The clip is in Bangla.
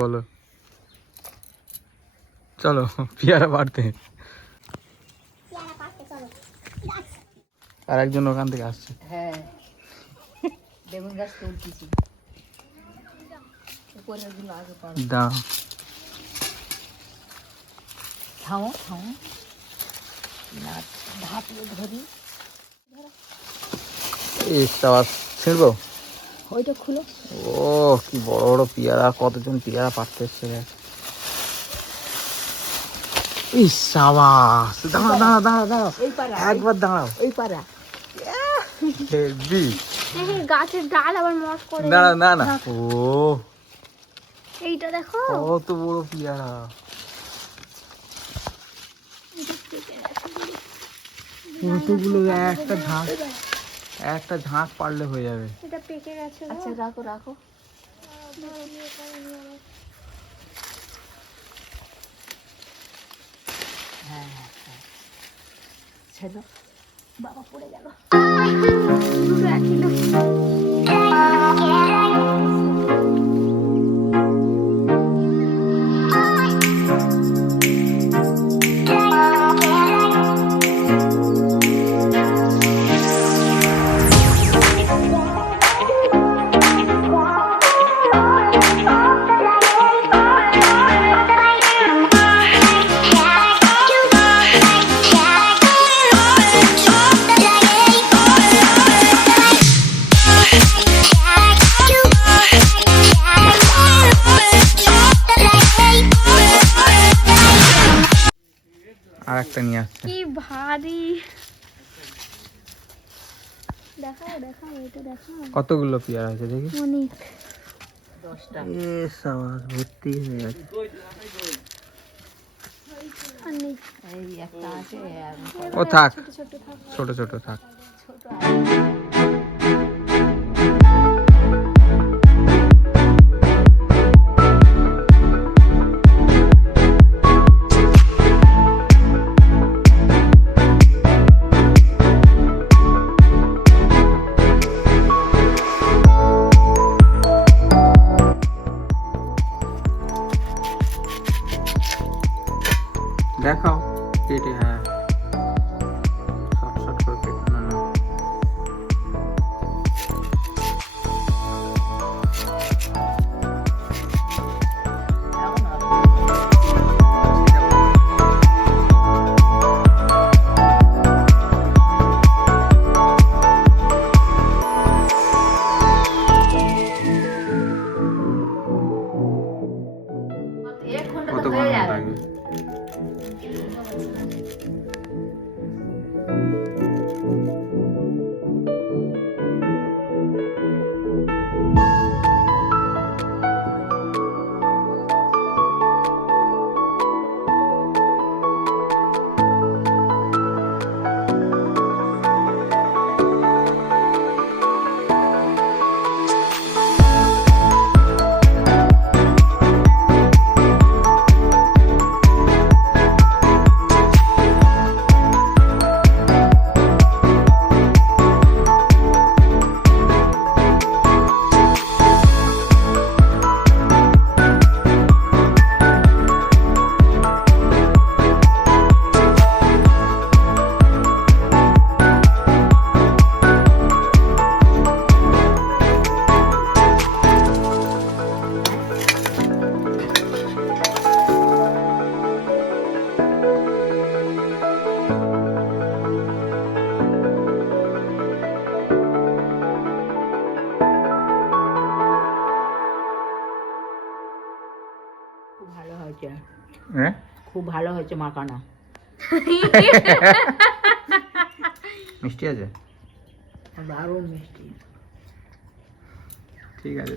বলো। চলো পেয়ারা পাড়তে আর একজন ওখান থেকে আসছে। হ্যাঁ। বেগুন গাছ তুলতেছি। উপরেরগুলো আগে পারো দা। থামো থামো। না ধরি। ছিঁড়বো? ওইটা খুলো ও কি বড় বড় পেয়ারা কতজন পেয়ারা পাড়তে এসছে ইস সাবাস দাঁড়া দাঁড়া দাঁড়া দাঁড়াও এই পাড়া একবার দাঁড়াও ওই পাড়া হেভি গাছের ডাল আবার করে দাঁড়া না না ও এইটা দেখো কত বড় পেয়ারা কতগুলো একটা ঝাঁক একটা ঝাঁক পারলে হয়ে যাবে এটা পেকে গেছে। আচ্ছা রাখো রাখো হ্যাঁ হ্যাঁ হ্যাঁ ছেড়ে বাবা পড়ে গেল দুটো। আর একটা নিয়ে আসছে। কি ভারী। দেখাও দেখাও এটা দেখাও। কতগুলো পেয়ারা আছে দেখি? অনেক। দশটা। এ সাবাস ভর্তি হয়ে গেছে। ও থাক। ছোট ছোট থাক। ছোট দেখাও। কেটে হ্যাঁ। হ্যাঁ? খুব ভালো হয়েছে মাখানা। মিষ্টি আছে? দারুণ মিষ্টি। ঠিক আছে